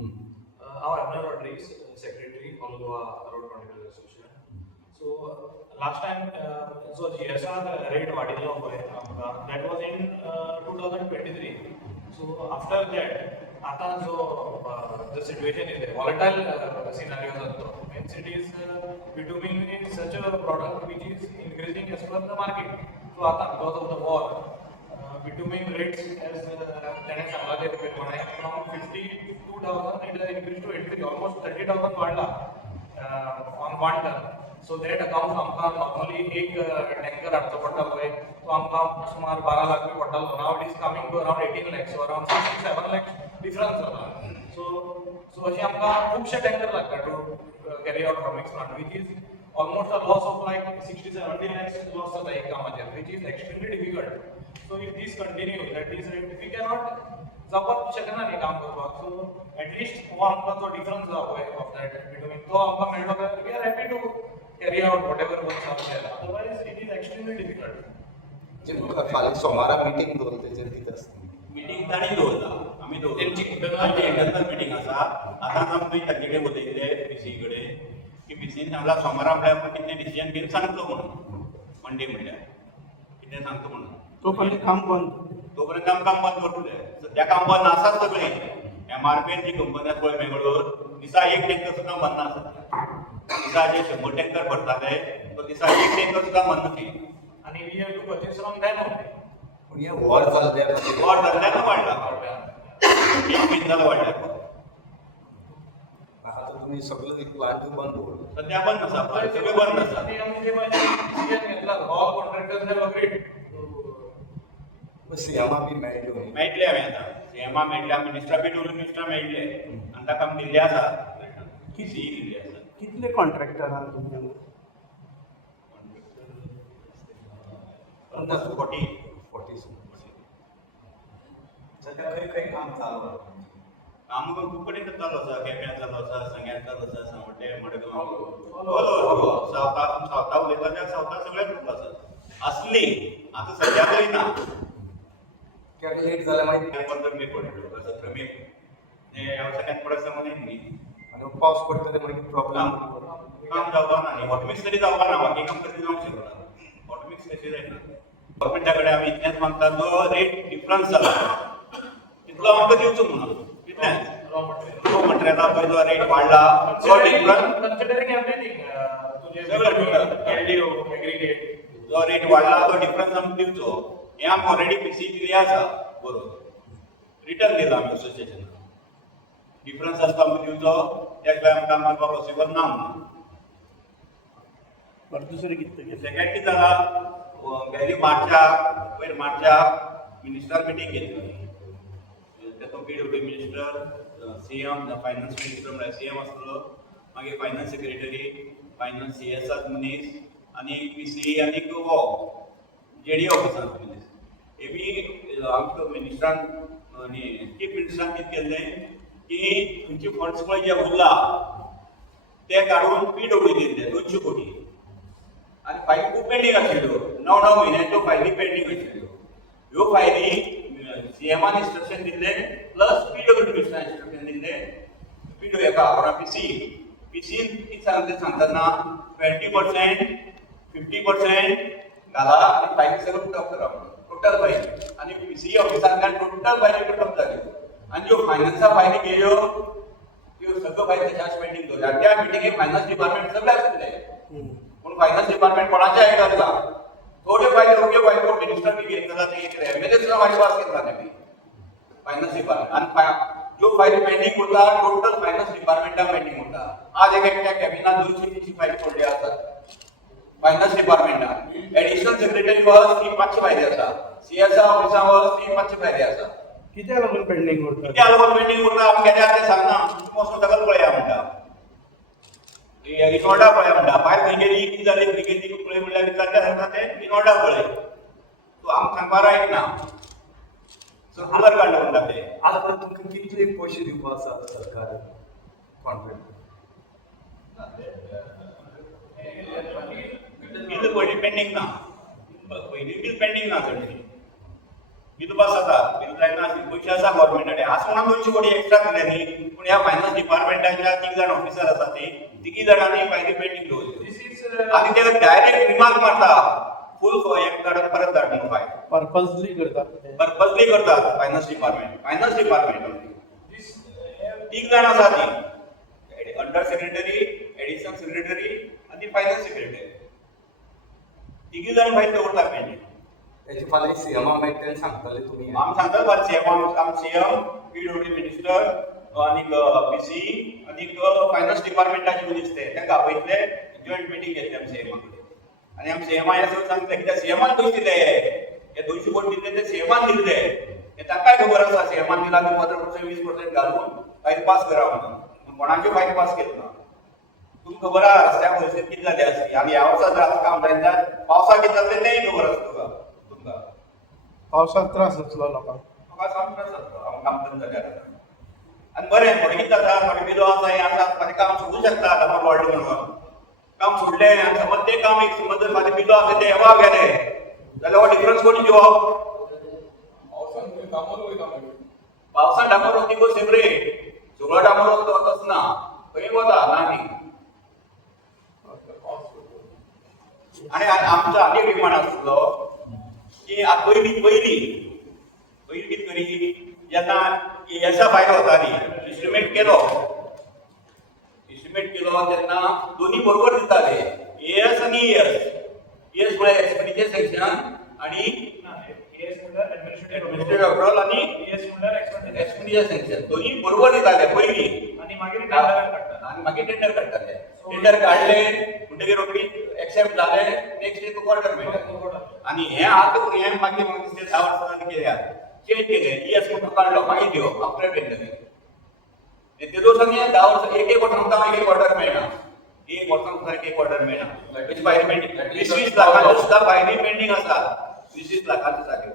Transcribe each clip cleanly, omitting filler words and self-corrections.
हांव ML Rodrigues, secretary all Goa road contractors association. So last time जो GSR rate वाडिल्लो पळय आमकां, that was in 2023. So after that आतां जो सिच्युएशन इज वॉलटायल सिनारियो जाता. Means it is bitumen is such a product which is increasing as per the market. So आता because of the war, bitumen rates as त्याने सांगला ते प्रमाणे from 52,000 it has increased to 83, almost 30,000 वाढला on one ton. So that account आमकां normally एक tanker हाडचो पडटा पळय, तो आमकां सुमार 12 लाख बी पडटालो. Now it is coming to around 18 lakhs, so around 6-7 lakhs difference जाता. So अशी आमकां खुबशे टँकर लागता to carry out from next plant, which is almost a loss of like 60-70 lakhs loss of the income, which is extremely difficult. So if this continues, that is, we cannot जबत शकना न्ही काम करपाक. So at least हो आमकां तो difference जावं of that between तो आमकां मेळ्ळो काय we are happy to carry out whatever works are there. Otherwise it is extremely difficult. जे फाल्यां सोमारा मिटींग दवरता तेजेर कितें आसता? मिटींग ताणी दवरला, आमी दवरता. इंटरनल मिटींग आसा. आतांच आमी ताचे कडेन उलयले PC कडेन की PCन सांगला सोमारा म्हणल्यार आमी कितें डिसिजन घेवन सांगतो म्हणून. मंडे म्हणल्यार कितें सांगतो म्हणून. तोपर्यंत काम बंद. तोपर्यंत आमकां काम बंद करतले. सद्या काम बंद आसात सगळे. MRPन जी कंपनी आसा पळय मेंगळूर, दिसा एक टँकर सुद्दां बंद आसा. दिसा जे 100 टँकर भरताले तो दिसा एक टँकर सुद्दां बंद न्ही. आणि we have to purchase from them only. पूण हे वॉर जाल्ल्या खातीर वॉर जाल्ल्यान वाडला. एक म्हयनो जालो वाडल्या. आतां तुमी सगळो एक प्लांट बंद दवरलो. सद्या बंद आसा, सगळें बंद आसा. आणि आम्ही जे माझे decision घेतला, all contractors have agreed to सीएमा बी मेळ्ळ्यो. मेळटले आमी आतां. सीएमा मेळटले, मिनिस्टरा बी टोल मिनिस्टरा मेळटले. आनी ताका आमी दिल्ले आसा. सी दिल्ले आसा. कितले कॉन्ट्रॅक्टर आहात तुमचे हांगा? 40. सध्या खंय काम चालू आसा? काम खूब कडेन चालू आसा. केप्यां चालू आसा, सांग्यार चालू आसा, सांवड्डे, मडगांव. सावथा उलयता त्या सावथा सगळ्याक चालू आसा. असली आतां सद्या तरी ना. कित्याक लेट जाल्यार मागीर 15 मे पडटलो, 17 मे. ह्या सगळ्यात पडसा म्हणून न्ही. आनी पावस पडटले मागीर प्रॉब्लेम. काम जावपा ना न्ही. हॉटमिक्स तरी जावपा ना. बाकी काम तरी जावंक शकना. हॉटमिक्स कशें जायना. गव्हर्मेंटा कडेन आमी इतलेंच मागता, जो रेट डिफरन्स जाला तितलो आमकां दिवचो म्हणून. कितलेंच raw material. रॉ मटेरियला पयलो रेट वाडला, तो डिफरन्स Considering everything, तुझे सगळं total. LDO, aggregate. जो रेट वाडला तो डिफरन्स आमकां दिवचो. हे आमकां ऑलरेडी PC दिली आसा बरोबर. रिटर्न दिला आमी असोसिएशनाक. डिफरन्स आसता आमकां दिवचो, त्या शिवाय आमकां काम करपाक पॉसिबल ना म्हणून. बरं, दुसरें कितें सेकंड कितें जाला, गेली मार्चाक मिनिस्टर मिटींग घेतली. तेतूंत PWD minister, CM, finance minister म्हळ्यार CM आसलो, मागीर फायनान्स सेक्रेटरी, फायनान्स CSR मनीस आनी PC आनी हो JD ऑफिसांत मनीस. हे बी आमकां मिनिस्टरान आनी चीफ मिनिस्टरान कितें केल्लें की खंयचे फंड्स पळय जे उरला ते काडून PWD दिल्ले 200 कोटी. आनी फायली खूब पेंडींग आशिल्ल्यो. 9 म्हयन्यांच्यो फायली पेंडींग आशिल्ल्यो. ह्यो फायली CMान इंस्ट्रक्शन दिल्लें प्लस PWD मिनिस्टरान इंस्ट्रक्शन दिल्लें. हेका PCन कितें सांगलें सांगतना 20%, 50% घाला आनी फायली सगळ्यो कटअप करा म्हणून. टोटल फायली. आनी PC ऑफिसांतल्यान टोटल फायली कटअप जाल्यो. आनी ज्यो फायनान्सा फायली गेल्यो त्यो सगळ्यो फायली तशाच पेंडींग दवरल्या. त्या मिटिंगेक फायनान्स डिपार्टमेंट सगळे आशिल्ले. पूण फायनान्स डिपार्टमेंट कोणाचें आयकना ना. थोड्यो फायली योग्य फायली कोण मिनिस्टर बी घेयन जाता ते MLA सुद्दां वायपास केला तेमी फायनान्स डिपार्टमेंट. आनी ज्यो फायली पेंडींग उरता टोटल फायनान्स डिपार्टमेंटा पेंडींग उरता. आज एकट्या कॅबिनात 200 फायली पडली आसात फायनान्स डिपार्टमेंटान. एडिशनल सेक्रेटरी वॉज ती 500 फायली आसा. CSR ऑफिसां वॉज ती 500 फायली आसा. कित्याक लागून पेंडींग उरता? कित्याक लागून पेंडींग उरता आमी केन्ना तें सांगना. तुमी वचून सगळें पळया म्हणटा. इनॉर्डा पळय म्हणटा. भायर खंय गेली कितें जालें क्रिकेटीक पळय म्हणल्यार विचारता सांगता ते इनॉर्डा पळय. तूं आमकां सांगपा रायट ना. सर्कुलर काडला म्हणटा ते. आतां पण तुमकां कितले पयशे दिवपाक आसा सरकार कॉन्ट्रॅक्ट? बिल पयलीं पेंडींग ना. पयलीं बील पेंडींग ना चडशी. बिल पास जाता बिल जायना पयशे आसा गव्हर्नमेंटाचे असं म्हणून 200 कोटी एक्स्ट्रा दिले न्ही पूण ह्या फायनान्स डिपार्टमेंटाच्या 3 जाण ऑफिसर आसा ती 3 जाणांनी फायली पेंडिंग दवरली आणि ते डायरेक्ट रिमार्क मारता फुल एक धाडून परत धाड म्हणून फायल पर्पजली करतात ते. पर्पजली करतात फायनान्स डिपार्टमेंट 3 जाण आसा ती अंडर सेक्रेटरी एडिशनल सेक्रेटरी आणि फायनान्स सेक्रेटरी 3 जाण फायल दवरता पेंडिंग त्याची फाल्यां सीएमा मागीर तें सांगतले तुमी आम सांगतात बा सीएम पीडब्ल्यूडी मिनिस्टर आणि पीसी आणि फायनान्स डिपार्टमेंटाचे मनीस तांकां आपयतले जॉयंट मीटिंग घेतली आमी सीएमा कडेन आणि आमी सीएमा ह्या सगळं सांगतले कित्याक सीएमान पयशे दिले हे 200 कोटी दिले ते सीएमान दिले हे तांकांय खबर आसा सीएमान दिला की 15% 20% घालून फायल पास करा म्हणून कोणाच्यो फायल पास केल्यो ना तुमकां खबर आहा रस्त्या परिस्थिती कितें जाली आसली आनी ह्या वर्सा जर आतां काम जायना पावसाक कितें जातलें तेंय खबर आसा तुका पावसात त्रास जातलो लोकांक. म्हाका सांगता हांव काम करता जाल्यार आनी बरें थोडे कितें जाता थोडे बिलो आसा हें आसा फाल्यां काम सोडूं शकता कामाक वाडलें म्हणून काम सोडलें आनी समज तें काम एक समज जर फाल्यां बिलो आसा ते हेवा गेले जाल्यार हो डिफरन्स कोणी घेवप पावसान डांबर वचपी गो सेपरेट सगळो डांबर वचच ना खंय वता ना न्ही आनी आमचो आनी एक डिमांड आसलो की पयलीं कितें करी जेन्ना एसा फायल वताली इस्टिमेट केलो तेन्ना दोन्ही बरोबर दिताले एएस आणि एएस म्हळ्यार एक्सपेंडिचर सेक्शन आणि एडमिनिस्ट्रेटिव्ह अप्रूवल आणि एक्सपेंडिचर सेक्शन दोन्ही बरोबर दिताले पयलीं आणि मागीर टेंडर काडटाले टेंडर काडले म्हणटकीर रोखडी एक्सेप्ट जाले नेक्स्ट एक ऑर्डर मेळटा आणि हे आतां हे मागीर म्हाका दिसता 10 वर्सांनी चेंज केले एएस म्हणून काडलो मागीर दिवप आफ्टर टेंडर तेजो सांगया 10 वर्सां एक वर्सां एक ऑर्डर मेळना एक वर्सां एक ऑर्डर मेळना तेची फायल पेंडिंग 20 लाखांच्यो सुद्दां फायली पेंडिंग आसा 20 लाखांच्यो जाग्यो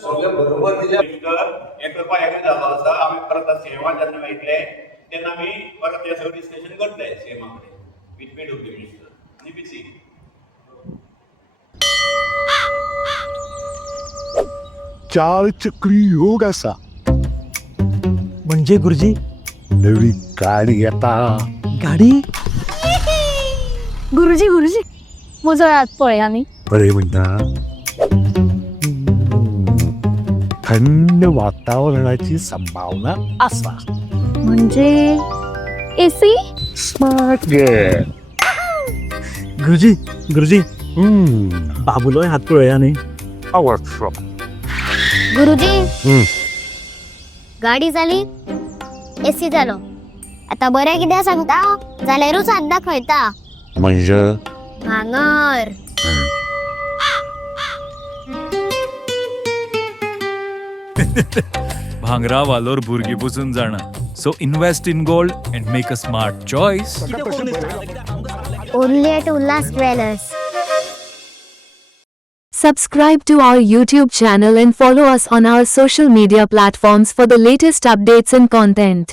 सगळे बरोबर दिले हे करपाक एग्री जालो आसा आमी परत सीएमा जेन्ना मेळटले तेन्ना आमी परत हे सगळें डिस्कशन करतले सीएमा कडेन विथ पीडब्ल्यूडी मिनिस्टर आनी पीसी चार चक्री योग असा म्हणजे गुरुजी नवी गाडी येता गाडी गुरुजी गुरुजी म्हजो हात पळय आनी बरे म्हणटा थंड वातावरणाची संभावना असा म्हणजे एसी स्मार्ट गेट गुरुजी गुरुजी बाबूलोय हात पळया न्ही आवडतो गुरुजी गाडी जाली एसी जालो आता बरें कितें सांगता जाल्यारूच हात दाखयता म्हणजे भांगर भांगरा वालोर भुरगीं पसून जाणा so invest in gold and make a smart choice only at Ulhas jewellers. Subscribe to our YouTube channel and follow us on our social media platforms for the latest updates and content.